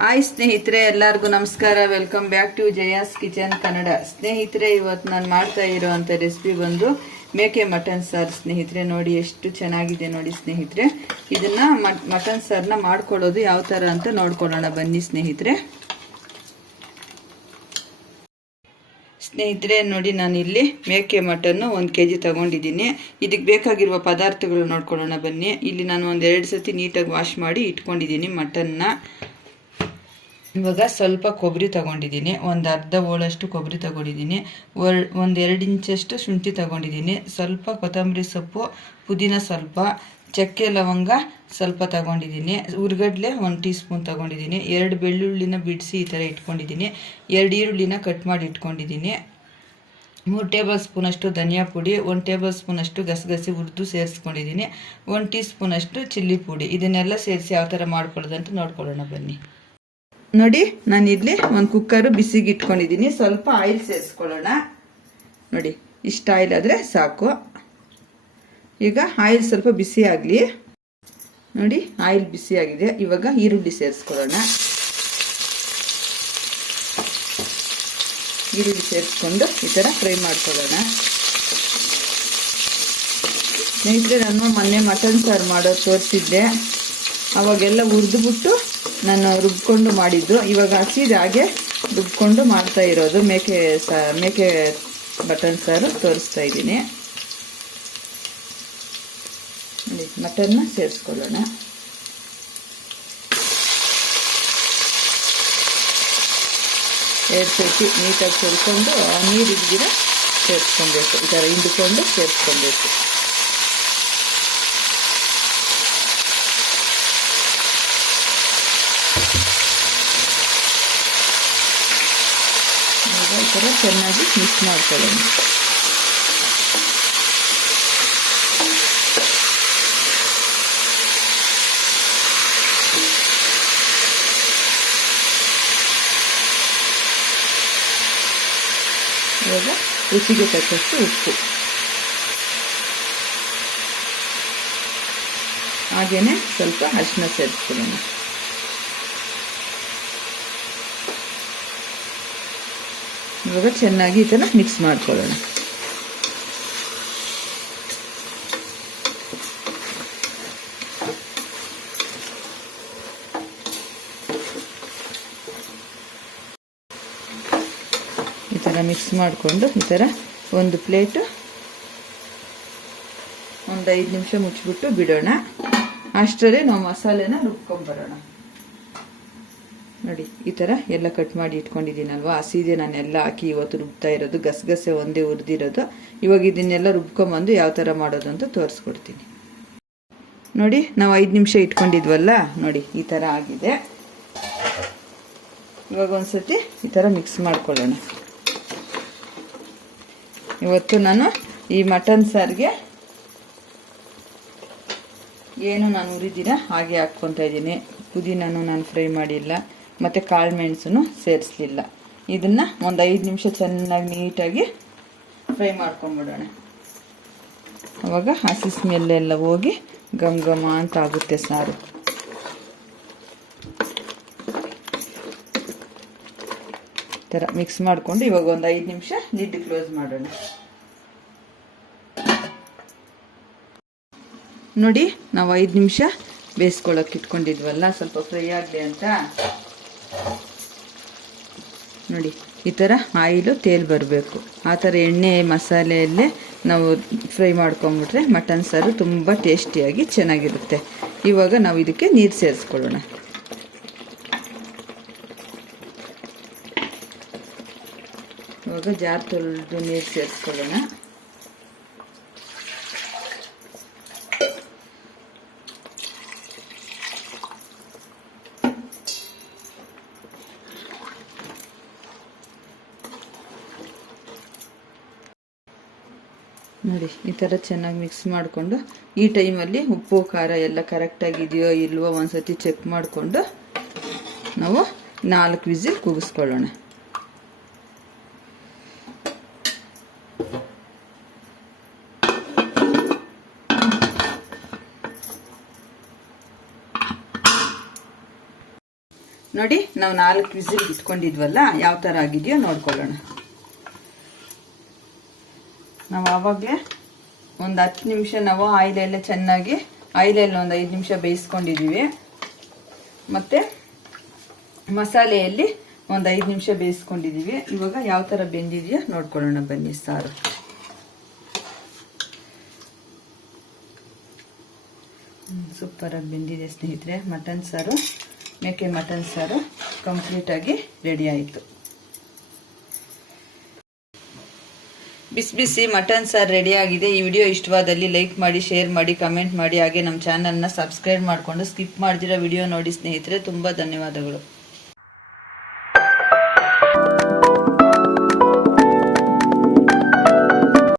Hi ಸ್ನೇಹಿತರೆ, ಎಲ್ಲರಿಗೂ ನಮಸ್ಕಾರ. Welcome back to Jaya's kitchen Kannada. ಸ್ನೇಹಿತರೆ, ಇವತ್ತು ನಾನು ಮಾಡ್ತಾ ಇರೋವಂಥ ರೆಸಿಪಿ ಬಂದು ಮೇಕೆ ಮಟನ್ ಸಾರು. ಸ್ನೇಹಿತರೆ ನೋಡಿ ಎಷ್ಟು ಚೆನ್ನಾಗಿದೆ ನೋಡಿ ಸ್ನೇಹಿತರೆ. ಇದನ್ನ ಮಟನ್ ಸಾರನ್ನ ಮಾಡ್ಕೊಳ್ಳೋದು ಯಾವ ಥರ ಅಂತ ನೋಡ್ಕೊಳ್ಳೋಣ ಬನ್ನಿ ಸ್ನೇಹಿತರೆ. ಸ್ನೇಹಿತರೆ ನೋಡಿ, ನಾನು ಇಲ್ಲಿ ಮೇಕೆ ಮಟನ್ನು 1 kg ತಗೊಂಡಿದ್ದೀನಿ. ಇದಕ್ಕೆ ಬೇಕಾಗಿರುವ ಪದಾರ್ಥಗಳು ನೋಡ್ಕೊಳ್ಳೋಣ ಬನ್ನಿ. ಇಲ್ಲಿ ನಾನು 2 ಸತಿ ನೀಟಾಗಿ ವಾಶ್ ಮಾಡಿ ಇಟ್ಕೊಂಡಿದ್ದೀನಿ ಮಟನ್ನ. ಇವಾಗ ಸ್ವಲ್ಪ ಕೊಬ್ಬರಿ ತಗೊಂಡಿದ್ದೀನಿ, ಒಂದು ಅರ್ಧ ಹೋಳಷ್ಟು ಕೊಬ್ಬರಿ ತಗೊಂಡಿದ್ದೀನಿ, 1-2 ಇಂಚಷ್ಟು ಶುಂಠಿ ತಗೊಂಡಿದ್ದೀನಿ, ಸ್ವಲ್ಪ ಕೊತ್ತಂಬರಿ ಸೊಪ್ಪು, ಪುದೀನ ಸ್ವಲ್ಪ, ಚಕ್ಕೆ ಲವಂಗ ಸ್ವಲ್ಪ ತಗೊಂಡಿದ್ದೀನಿ, ಉರ್ಗಡ್ಲೆ 1 ಟೀ ಸ್ಪೂನ್ ತಗೊಂಡಿದ್ದೀನಿ, 2 ಬೆಳ್ಳುಳ್ಳಿನ ಬಿಡಿಸಿ ಈ ಥರ ಇಟ್ಕೊಂಡಿದ್ದೀನಿ, 2 ಈರುಳ್ಳಿನ ಕಟ್ ಮಾಡಿ ಇಟ್ಕೊಂಡಿದ್ದೀನಿ, 3 ಟೇಬಲ್ ಸ್ಪೂನಷ್ಟು ಧನಿಯಾ ಪುಡಿ, 1 ಟೇಬಲ್ ಸ್ಪೂನಷ್ಟು ಗಸಗಸೆ ಹುರಿದು ಸೇರಿಸ್ಕೊಂಡಿದ್ದೀನಿ, 1 ಟೀ ಸ್ಪೂನಷ್ಟು ಚಿಲ್ಲಿ ಪುಡಿ. ಇದನ್ನೆಲ್ಲ ಸೇರಿಸಿ ಯಾವ ಥರ ಮಾಡ್ಕೊಳ್ಳೋದಂತ ನೋಡ್ಕೊಳ್ಳೋಣ ಬನ್ನಿ. ನೋಡಿ, ನಾನು ಇಲ್ಲಿ ಒಂದು ಕುಕ್ಕರು ಬಿಸಿಗೆ ಇಟ್ಕೊಂಡಿದ್ದೀನಿ. ಸ್ವಲ್ಪ ಆಯಿಲ್ ಸೇರಿಸ್ಕೊಳ್ಳೋಣ. ನೋಡಿ, ಇಷ್ಟು ಆಯಿಲ್ ಆದರೆ ಸಾಕು. ಈಗ ಆಯಿಲ್ ಸ್ವಲ್ಪ ಬಿಸಿ ಆಗಲಿ. ನೋಡಿ, ಆಯಿಲ್ ಬಿಸಿ ಆಗಿದೆ. ಇವಾಗ ಈರುಳ್ಳಿ ಸೇರಿಸ್ಕೊಳ್ಳೋಣ. ಈರುಳ್ಳಿ ಸೇರಿಸ್ಕೊಂಡು ಈ ಥರ ಫ್ರೈ ಮಾಡ್ಕೊಳ್ಳೋಣ. ಸ್ನೇಹಿತರೆ, ನಾನು ಮೊನ್ನೆ ಮಟನ್ ಸಾರು ಮಾಡೋದು ತೋರಿಸಿದ್ದೆ. ಅವಾಗೆಲ್ಲ ಹುರಿದ್ಬಿಟ್ಟು ನಾನು ರುಬ್ಕೊಂಡು ಮಾಡಿದ್ದು. ಇವಾಗ ಹಸಿದಾಗೆ ರುಬ್ಕೊಂಡು ಮಾಡ್ತಾ ಇರೋದು ಮೇಕೆ ಮಟನ್ ಸಾರು ತೋರಿಸ್ತಾ ಇದ್ದೀನಿ. ಮಟನ್ನ ಸೇರಿಸ್ಕೊಳ್ಳೋಣ. ಎರಡು ಸತಿ ನೀಟಾಗಿ ಸೇರಿಕೊಂಡು ನೀರು ಇದ್ದಿರ ಸೇರಿಸ್ಕೊಬೇಕು. ಈ ಥರ ಹಿಂಡ್ಕೊಂಡು ಸೇರಿಸ್ಕೊಬೇಕು. ಈ ಥರ ಚೆನ್ನಾಗಿ ಮಿಕ್ಸ್ ಮಾಡ್ಕೊಳ್ಳೋಣ. ಇವಾಗ ರುಚಿಗೆ ತಕ್ಕಷ್ಟು ಉಪ್ಪು, ಹಾಗೇನೆ ಸ್ವಲ್ಪ ಅರಿಶಿನ ಸೇರಿಸ್ಕೊಳ್ಳೋಣ. ಇವಾಗ ಚೆನ್ನಾಗಿ ಈ ಥರ ಮಿಕ್ಸ್ ಮಾಡ್ಕೊಳ್ಳೋಣ. ಈ ಥರ ಮಿಕ್ಸ್ ಮಾಡಿಕೊಂಡು ಈ ಥರ ಒಂದು ಪ್ಲೇಟು ಒಂದು 5 ನಿಮಿಷ ಮುಚ್ಚಿಬಿಟ್ಟು ಬಿಡೋಣ. ಅಷ್ಟರಲ್ಲಿ ನಾವು ಮಸಾಲೆನ ರುಬ್ಕೊಂಡ್ಬರೋಣ. ನೋಡಿ, ಈ ಥರ ಎಲ್ಲ ಕಟ್ ಮಾಡಿ ಇಟ್ಕೊಂಡಿದ್ದೀನಲ್ವ, ಹಸಿದೆ ನಾನೆಲ್ಲ ಹಾಕಿ ಇವತ್ತು ರುಬ್ತಾ ಇರೋದು. ಗಸಗಸೆ ಒಂದೇ ಹುರಿದಿರೋದು. ಇವಾಗ ಇದನ್ನೆಲ್ಲ ರುಬ್ಕೊಂಬಂದು ಯಾವ ಥರ ಮಾಡೋದು ಅಂತ ತೋರಿಸ್ಕೊಡ್ತೀನಿ. ನೋಡಿ, ನಾವು 5 ನಿಮಿಷ ಇಟ್ಕೊಂಡಿದ್ವಲ್ಲ, ನೋಡಿ ಈ ಥರ ಆಗಿದೆ. ಇವಾಗ ಒಂದ್ಸತಿ ಈ ಥರ ಮಿಕ್ಸ್ ಮಾಡ್ಕೊಳ್ಳೋಣ. ಇವತ್ತು ನಾನು ಈ ಮಟನ್ ಸಾರಿಗೆ ಏನು ನಾನು ಹುರಿದಿರ ಹಾಗೆ ಹಾಕ್ಕೊತಾ ಇದ್ದೀನಿ. ಪುದೀನೂ ನಾನು ಫ್ರೈ ಮಾಡಿಲ್ಲ, ಮತ್ತು ಕಾಳು ಮೆಣಸನ್ನು ಸೇರಿಸಲಿಲ್ಲ. ಇದನ್ನು ಒಂದು 5 ನಿಮಿಷ ಚೆನ್ನಾಗಿ ನೀಟಾಗಿ ಫ್ರೈ ಮಾಡ್ಕೊಂಬಿಡೋಣ. ಆವಾಗ ಹಸಿ ಸ್ಮೆಲ್ಲೆಲ್ಲ ಹೋಗಿ ಘಮ ಘಮ ಅಂತ ಆಗುತ್ತೆ ಸಾರು. ಈ ಥರ ಮಿಕ್ಸ್ ಮಾಡಿಕೊಂಡು ಇವಾಗ ಒಂದು 5 ನಿಮಿಷ ಲಿಡ್ ಕ್ಲೋಸ್ ಮಾಡೋಣ. ನೋಡಿ, ನಾವು 5 ನಿಮಿಷ ಬೇಯಿಸ್ಕೊಳ್ಳೋಕೆ ಇಟ್ಕೊಂಡಿದ್ವಲ್ಲ, ಸ್ವಲ್ಪ ಫ್ರೈ ಆಗಲಿ ಅಂತ. ನೋಡಿ, ಈ ಥರ ಆಯಿಲು ತೇಲ್ ಬರಬೇಕು. ಆ ಥರ ಎಣ್ಣೆ ಮಸಾಲೆಯಲ್ಲೇ ನಾವು ಫ್ರೈ ಮಾಡ್ಕೊಂಬಿಟ್ರೆ ಮಟನ್ ಸಾರು ತುಂಬ ಟೇಸ್ಟಿಯಾಗಿ ಚೆನ್ನಾಗಿರುತ್ತೆ. ಇವಾಗ ನಾವು ಇದಕ್ಕೆ ನೀರು ಸೇರಿಸ್ಕೊಳ್ಳೋಣ. ಇವಾಗ ಜಾರ್ ತೊಳೆದು ನೀರು ಸೇರಿಸ್ಕೊಳ್ಳೋಣ. ನೋಡಿ, ಈ ಥರ ಚೆನ್ನಾಗಿ ಮಿಕ್ಸ್ ಮಾಡಿಕೊಂಡು ಈ ಟೈಮಲ್ಲಿ ಉಪ್ಪು ಖಾರ ಎಲ್ಲ ಕರೆಕ್ಟಾಗಿದೆಯೋ ಇಲ್ವೋ ಒಂದ್ಸತಿ ಚೆಕ್ ಮಾಡಿಕೊಂಡು ನಾವು 4 ವಿಸಿಲ್ ಕೂಗಿಸ್ಕೊಳ್ಳೋಣ. ನೋಡಿ ನಾವು 4 ವಿಸಿಲ್ ಇಟ್ಕೊಂಡಿದ್ವಲ್ಲ ಯಾವ ಥರ ಆಗಿದೆಯೋ ನೋಡ್ಕೊಳ್ಳೋಣ. ನಾವು ಆವಾಗಲೇ ಒಂದು 10 ನಿಮಿಷ ನಾವು ಆಯಿಲೆಲ್ಲ ಚೆನ್ನಾಗಿ ಆಯಿಲೆಲ್ಲ ಒಂದು 5 ನಿಮಿಷ ಬೇಯಿಸ್ಕೊಂಡಿದ್ದೀವಿ. ಮತ್ತು ಮಸಾಲೆಯಲ್ಲಿ ಒಂದು 5 ನಿಮಿಷ ಬೇಯಿಸ್ಕೊಂಡಿದ್ದೀವಿ. ಇವಾಗ ಯಾವ ಥರ ಬೆಂದಿದೆಯೋ ನೋಡ್ಕೊಳ್ಳೋಣ ಬನ್ನಿ. ಸಾರು ಸೂಪರಾಗಿ ಬೆಂದಿದೆ ಸ್ನೇಹಿತರೆ. ಮಟನ್ ಸಾರು, ಮೇಕೆ ಮಟನ್ ಸಾರು ಕಂಪ್ಲೀಟಾಗಿ ರೆಡಿ ಆಯಿತು. ಬಿಸಿ ಬಿಸಿ ಮಟನ್ ಸಾರು ರೆಡಿ ಆಗಿದೆ. ಈ ವಿಡಿಯೋ ಇಷ್ಟವಾದಲ್ಲಿ ಲೈಕ್ ಮಾಡಿ, ಶೇರ್ ಮಾಡಿ, ಕಮೆಂಟ್ ಮಾಡಿ. ಹಾಗೆ ನಮ್ಮ ಚಾನಲ್ನ ಸಬ್ಸ್ಕ್ರೈಬ್ ಮಾಡಿಕೊಂಡು ಸ್ಕಿಪ್ ಮಾಡ್ದಿರೋ ವಿಡಿಯೋ ನೋಡಿ ಸ್ನೇಹಿತರೆ. ತುಂಬ ಧನ್ಯವಾದಗಳು.